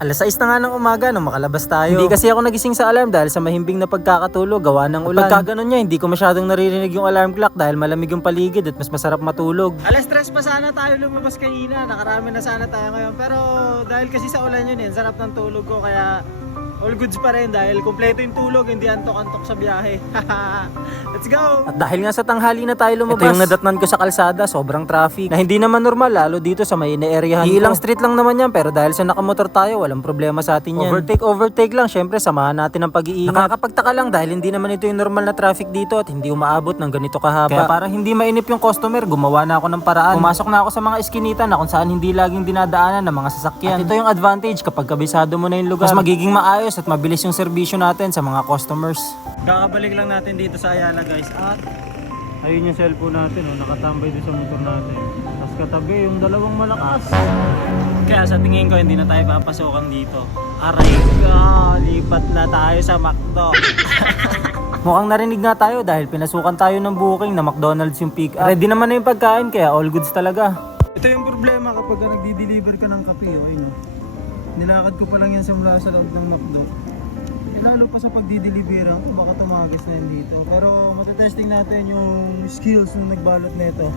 Alas 6 na nga ng umaga nung makalabas tayo. Hindi kasi ako nagising sa alarm dahil sa mahimbing na pagkakatulog gawa ng ulan. Pagka ganun niya, hindi ko masyadong naririnig yung alarm clock dahil malamig yung paligid at mas masarap matulog. Alas 3 pa sana tayo lumabas kanina. Nakarami na sana tayo ngayon. Pero dahil kasi sa ulan yun, sarap ng tulog ko kaya all goods pa rin dahil kumpleto yung tulog, hindi antok-antok sa biyahe. Let's go! At dahil nga sa tanghali na tayo lumabas, ito yung nadatnan ko sa kalsada, sobrang traffic. Na hindi naman normal, lalo dito sa may ina-areahan ko. Ilang street lang naman yan, pero dahil sa nakamotor tayo, walang problema sa atin yan. Overtake lang, syempre samahan natin ang pag-iingat. Nakakapagtaka lang dahil hindi naman ito yung normal na traffic dito at hindi umaabot ng ganito kahaba. Kaya para hindi mainip yung customer, gumawa na ako ng paraan. Pumasok na ako sa mga eskinita na kung saan hindi laging dinadaanan ng mga sasakyan. At ito yung advantage kapag kabisado mo na yung lugar. Mas magiging maayos at mabilis yung serbisyo natin sa mga customers. Kakabalik lang natin dito sa Ayala guys at ayun yung cellphone natin, nakatambay din sa motor natin. Tapos katabi yung dalawang malakas. Kaya sa tingin ko hindi na tayo papasokan dito. Aray ka, lipat na tayo sa McDo. Mukhang narinig nga tayo dahil pinasukan tayo ng booking na McDonald's yung pick up. Ready naman na yung pagkain kaya all goods talaga. Ito yung problema kapag nagdi-deliver ka ng kape, nilakad ko pa lang yan mula sa loob ng McDo. Lalo pa sa pagdideliveran ko, baka tumagas na yan dito. Pero matetesting natin yung skills ng nagbalot nito.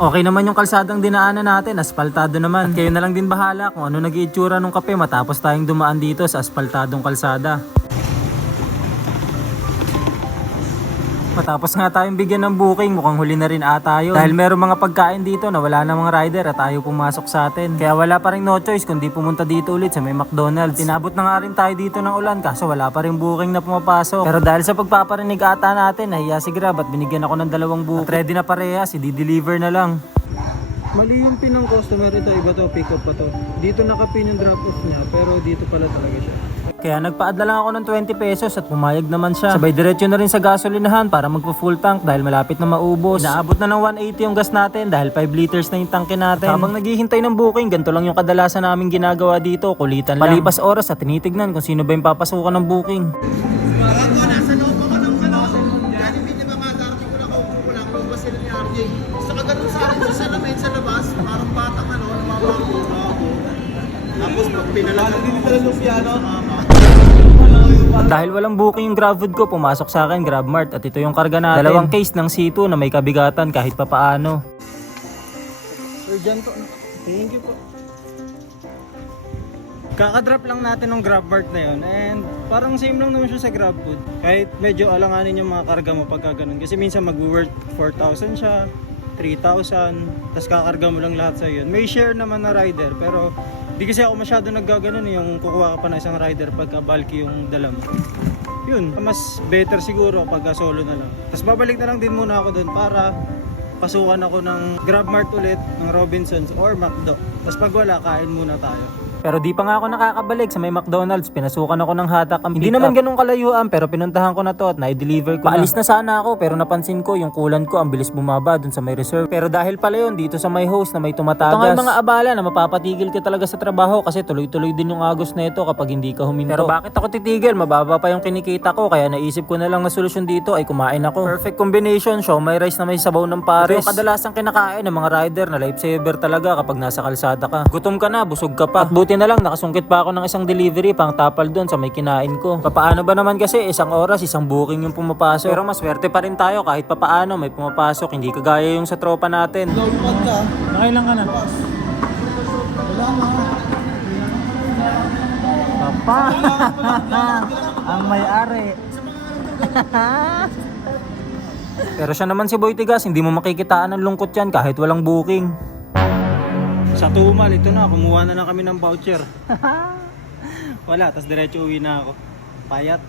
Okay naman yung kalsadang dinaanan natin, aspaltado naman. At kayo na lang din bahala kung ano nag-iitsura ng kape matapos tayong dumaan dito sa aspaltadong kalsada. Matapos nga tayong bigyan ng booking, mukhang huli na rin ata yun. Dahil meron mga pagkain dito na wala na mga rider at ayaw pumasok sa atin. Kaya wala pa rin no choice kundi pumunta dito ulit sa may McDonald's. Tinabot na nga rin tayo dito ng ulan kaso wala pa rin booking na pumapasok. Pero dahil sa pagpaparinig ata natin, nahiya si Grab at binigyan ako ng 2 booking. At ready na parehas, i-deliver na lang. Mali yung pin ng customer, ito iba to, pick up pa to. Dito nakapin yung drop off niya pero dito pala talaga siya. Kaya nagpa-add lang ako ng 20 pesos at pumayag naman siya. Sabay diretso na rin sa gasolinahan para magpo-full tank dahil malapit na maubos. Naabot na ng 180 yung gas natin dahil 5 liters na yung tangke natin. Habang naghihintay ng booking, ganito lang yung kadalasan namin ginagawa dito, kulitan lang. Palipas oras at tinitignan kung sino ba yung papasukan ng booking. Ako, nasa loob ako ng yan hindi niya makadarating ko na kaupo ko lang kung ba sila ni RJ. Sa kaganon sa akin sa salamin sa labas, parang batang lumabago ako. Tapos pag pinalagan din sa Luciano, dahil walang booking yung GrabFood ko, pumasok sa akin GrabMart at ito yung karga natin. 2 case ng C2 na may kabigatan kahit papaano. Sir Janto, thank you po. Kakadrop lang natin ng GrabMart na yun and parang same lang naman siya sa GrabFood. Kahit medyo alanganin yung mga karga mo pagka ganun. Kasi minsan mag-worth 4,000 siya, 3,000, tapos kakarga mo lang lahat sa yun. May share naman na rider pero di kasi ako masyado naggaganon yung kukuha ka pa na isang rider pagka bulky yung dala mo. Yun, mas better siguro pagka solo na lang. Tapos babalik na lang din muna ako doon para pasukan ako ng GrabMart ulit, ng Robinsons or McDo. Tapos pag wala, kain muna tayo. Pero di pa nga ako nakakabalik sa may McDonald's, pinasukan ako ng hatak ang hindi naman ganun kalayuan pero pinuntahan ko na to at na-deliver ko na. Paalis na sana ako pero napansin ko yung kulan ko ang bilis bumaba dun sa may reserve. Pero dahil pala yun dito sa may host na may tumatagas. Ito nga yung mga abala na mapapatigil ka talaga sa trabaho kasi tuloy-tuloy din yung agos na ito kapag hindi ka huminto. Pero bakit ako titigil? Mababa pa yung kinikita ko kaya naisip ko na lang na solusyon dito ay kumain ako. Perfect combination, siomai rice na may sabaw ng pares. Ito yung kadalasang kinakain ng mga rider na lifesaver talaga kapag nasa kalsada ka. Gutom ka na, busog ka pa. At buti na lang nakasungkit pa ako ng isang delivery pang tapal doon sa may kinain ko. Papaano ba naman kasi isang oras isang booking yung pumapasok. Pero maswerte pa rin tayo kahit papaano may pumapasok, hindi kagaya yung sa tropa natin. lompat ka. Nakailan ka na? Wala na. Papa! Ang may-ari. Pero siya naman si Boy Tigas, hindi mo makikitaan ng lungkot yan kahit walang booking. Sa Tumal, ito na, kumuha na lang kami ng voucher. Wala, tas diretso uwi na ako. Payat.